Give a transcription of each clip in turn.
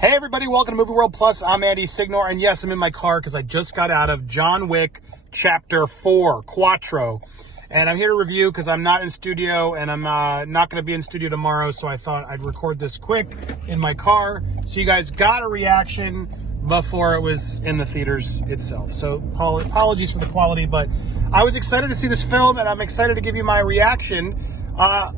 Hey everybody, welcome to Movie World Plus. I'm Andy Signore, and yes, I'm in my car because I just got out of John Wick Chapter 4, Quattro. And I'm here to review because I'm not in studio, and I'm not going to be in studio tomorrow, so I thought I'd record this quick in my car. So you guys got a reaction before it was in the theaters itself. So apologies for the quality, but I was excited to see this film, and I'm excited to give you my reaction.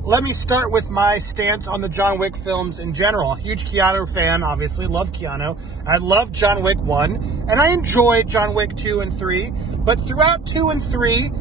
Let me start with my stance on the John Wick films in general. A huge Keanu fan, obviously. Love Keanu. I love John Wick 1, and I enjoyed John Wick 2 and 3. But throughout 2 and 3,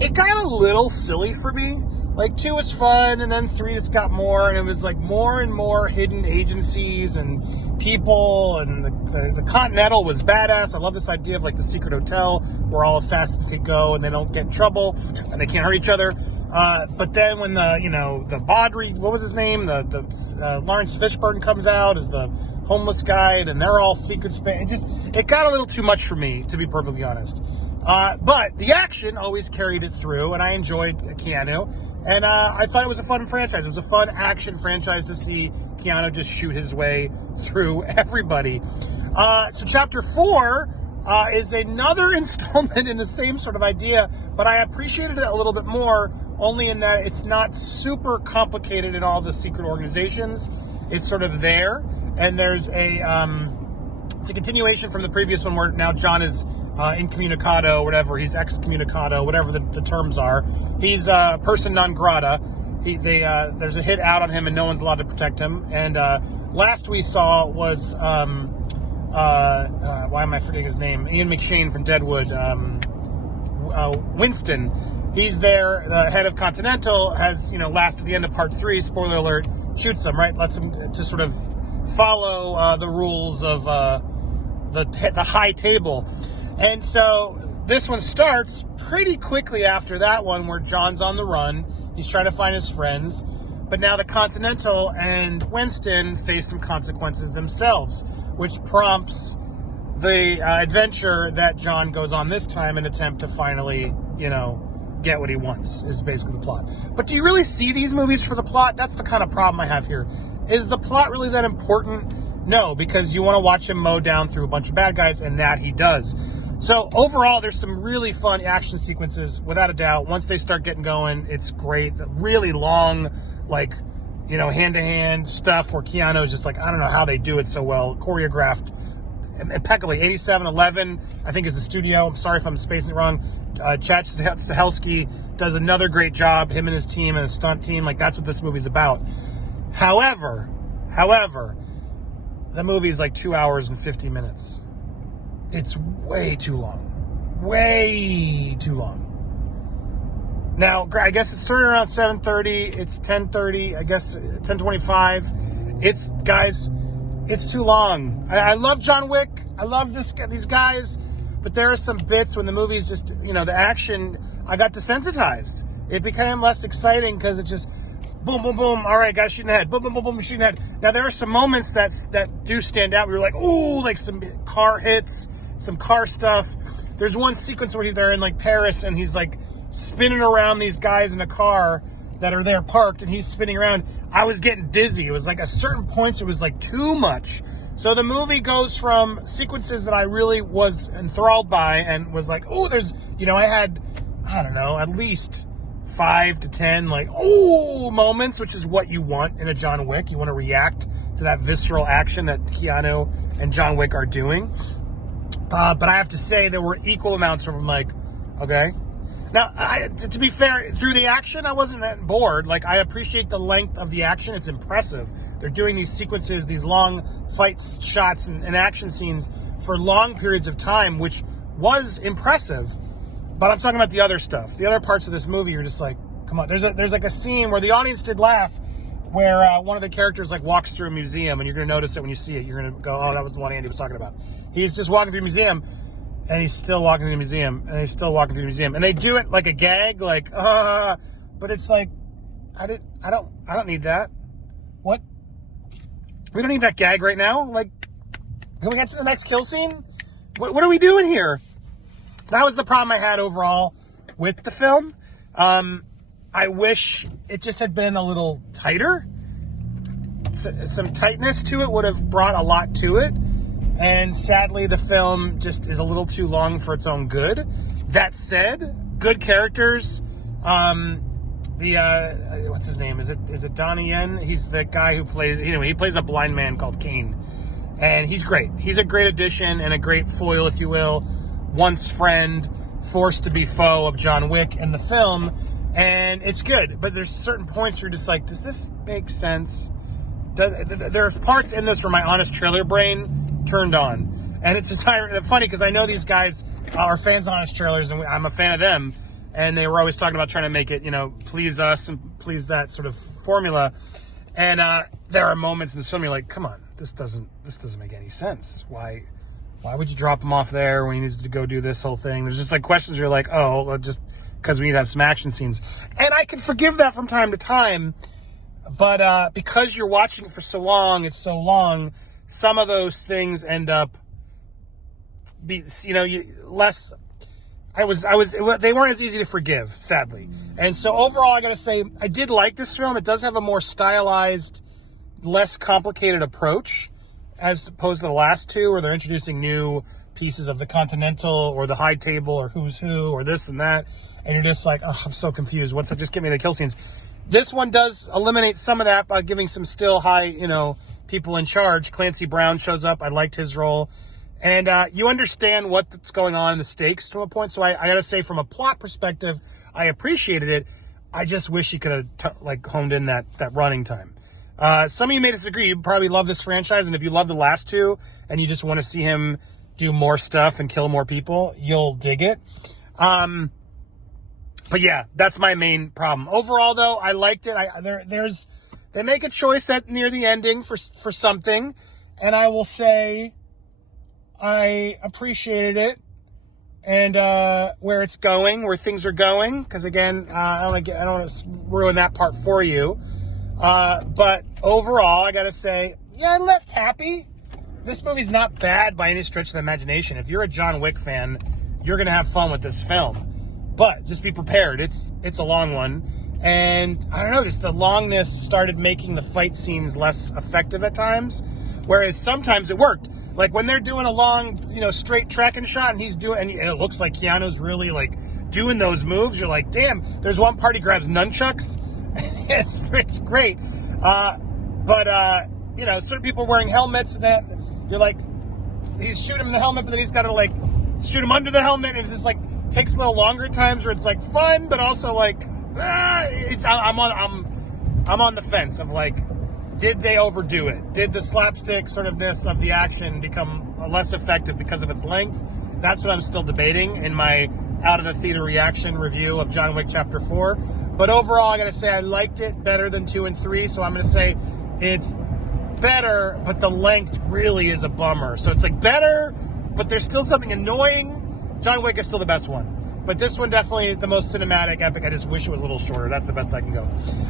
it got a little silly for me. Like, 2 was fun, and then 3 just got more, and it was like more and more hidden agencies and people, and the Continental was badass. I love this idea of like the secret hotel where all assassins could go and they don't get in trouble and they can't hurt each other. But then when the Baudry, what was his name? The Laurence Fishburne comes out as the homeless guy, and they're all secret space. It got a little too much for me, to be perfectly honest. But the action always carried it through, and I enjoyed Keanu. And I thought it was a fun franchise. It was a fun action franchise to see Keanu just shoot his way through everybody. So Chapter 4 is another installment in the same sort of idea, but I appreciated it a little bit more, only in that it's not super complicated in all the secret organizations. It's sort of there, and there's it's a continuation from the previous one where now John is incommunicado, whatever, he's excommunicado, whatever the terms are. He's person non grata. There's a hit out on him and no one's allowed to protect him. And last we saw was, why am I forgetting his name? Ian McShane from Deadwood, Winston. He's there, the head of Continental, has, last at the end of part 3, spoiler alert, shoots him, right? Lets him just sort of follow the rules of the high table. And so this one starts pretty quickly after that one where John's on the run. He's trying to find his friends. But now the Continental and Winston face some consequences themselves, which prompts the adventure that John goes on this time in an attempt to finally, get what he wants, is basically the plot. But do you really see these movies for the plot? That's the kind of problem I have here. Is the plot really that important? No, because you want to watch him mow down through a bunch of bad guys, and that he does. So overall, there's some really fun action sequences, without a doubt. Once they start getting going, it's great. The really long, hand-to-hand stuff where Keanu is just like, I don't know how they do it so well. Choreographed impeccably. 8711, I think, is the studio. I'm sorry if I'm spacing it wrong. Chad Stahelski does another great job, him and his team and his stunt team. Like, that's what this movie's about. However, the movie is like 2 hours and 50 minutes. It's way too long. Way too long. Now, I guess it's starting around 7:30. It's 10:30. I guess 10:25. It's too long. I love John Wick. I love these guys. But there are some bits when the movie's just, the action, I got desensitized. It became less exciting because it just, boom, boom, boom. All right, gotta shoot in the head. Boom, boom, boom, boom, shoot in the head. Now, there are some moments that do stand out. We were like, ooh, like some car hits, some car stuff. There's one sequence where he's there in like Paris and he's like spinning around these guys in a car that are there parked, and he's spinning around. I was getting dizzy. It was like at certain points it was like too much. So the movie goes from sequences that I really was enthralled by and was like, oh, there's, I had, I don't know, at least 5 to 10 like, oh, moments, which is what you want in a John Wick. You want to react to that visceral action that Keanu and John Wick are doing. But I have to say there were equal amounts of like, okay. Now, to be fair, through the action, I wasn't that bored. Like, I appreciate the length of the action. It's impressive. They're doing these sequences, these long fights, shots, and action scenes for long periods of time, which was impressive. But I'm talking about the other stuff. The other parts of this movie, you're just like, come on. There's like a scene where the audience did laugh, where one of the characters like walks through a museum, and you're going to notice it when you see it. You're going to go, oh, that was the one Andy was talking about. He's just walking through a museum. And he's still walking through the museum, and he's still walking through the museum, and they do it like a gag, like, but it's like, I don't need that. What? We don't need that gag right now. Like, can we get to the next kill scene? What are we doing here? That was the problem I had overall with the film. I wish it just had been a little tighter. some tightness to it would have brought a lot to it. And sadly, the film just is a little too long for its own good. That said, good characters. What's his name? Is it Donnie Yen? He's the guy who plays, he plays a blind man called Kane. And he's great. He's a great addition and a great foil, if you will. Once friend, forced to be foe of John Wick in the film. And it's good. But there's certain points where you're just like, does this make sense? There are parts in this where my honest trailer brain turned on. And it's just funny because I know these guys are fans of honest trailers and I'm a fan of them. And they were always talking about trying to make it, please us and please that sort of formula. And there are moments in this film you're like, come on, this doesn't make any sense. Why would you drop him off there when he needs to go do this whole thing? There's just like questions you're like, oh, well, just because we need to have some action scenes. And I can forgive that from time to time. But because you're watching for so long, it's so long, some of those things end up less. They weren't as easy to forgive, sadly. And so overall, I got to say, I did like this film. It does have a more stylized, less complicated approach as opposed to the last two, where they're introducing new pieces of the Continental or the High Table or Who's Who or this and that. And you're just like, oh, I'm so confused. Just give me the kill scenes. This one does eliminate some of that by giving some still high, people in charge. Clancy Brown shows up. I liked his role. And you understand what's going on in the stakes to a point. So I got to say, from a plot perspective, I appreciated it. I just wish he could have honed in that running time. Some of you may disagree. You probably love this franchise. And if you love the last two and you just want to see him do more stuff and kill more people, you'll dig it. But yeah, that's my main problem. Overall, though, I liked it. They make a choice near the ending for something. And I will say, I appreciated it and where it's going, where things are going. Because again, I don't want to ruin that part for you. But overall, I gotta say, yeah, I left happy. This movie's not bad by any stretch of the imagination. If you're a John Wick fan, you're gonna have fun with this film. But just be prepared. It's a long one, and I don't know. Just the longness started making the fight scenes less effective at times. Whereas sometimes it worked. Like when they're doing a long, straight tracking shot and and it looks like Keanu's really doing those moves. You're like, damn, there's one part he grabs nunchucks. it's great. But certain people wearing helmets that you're like, he's shooting him in the helmet, but then he's got to shoot him under the helmet. And it's just takes a little longer at times where it's fun, but also I'm on the fence of did they overdo it? Did the slapstick sortness of the action become less effective because of its length? That's what I'm still debating in my out of the theater reaction review of John Wick Chapter 4. But overall, I got to say I liked it better than 2 and 3. So I'm going to say it's better, but the length really is a bummer. So it's better, but there's still something annoying. John Wick is still the best one. But this one definitely the most cinematic, epic. I just wish it was a little shorter. That's the best I can go.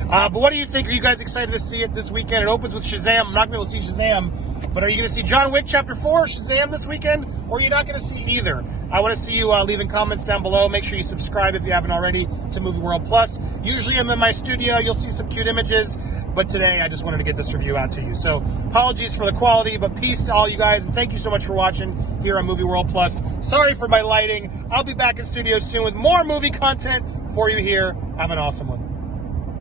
But what do you think? Are you guys excited to see it this weekend? It opens with Shazam. I'm not going to see Shazam. But are you going to see John Wick Chapter 4 or Shazam this weekend? Or are you not going to see either? I want to see you leaving comments down below. Make sure you subscribe if you haven't already to Movie World Plus. Usually I'm in my studio. You'll see some cute images. But today I just wanted to get this review out to you. So apologies for the quality, but peace to all you guys. And thank you so much for watching here on Movie World Plus. Sorry for my lighting. I'll be back in studio soon with more movie content for you here. Have an awesome one.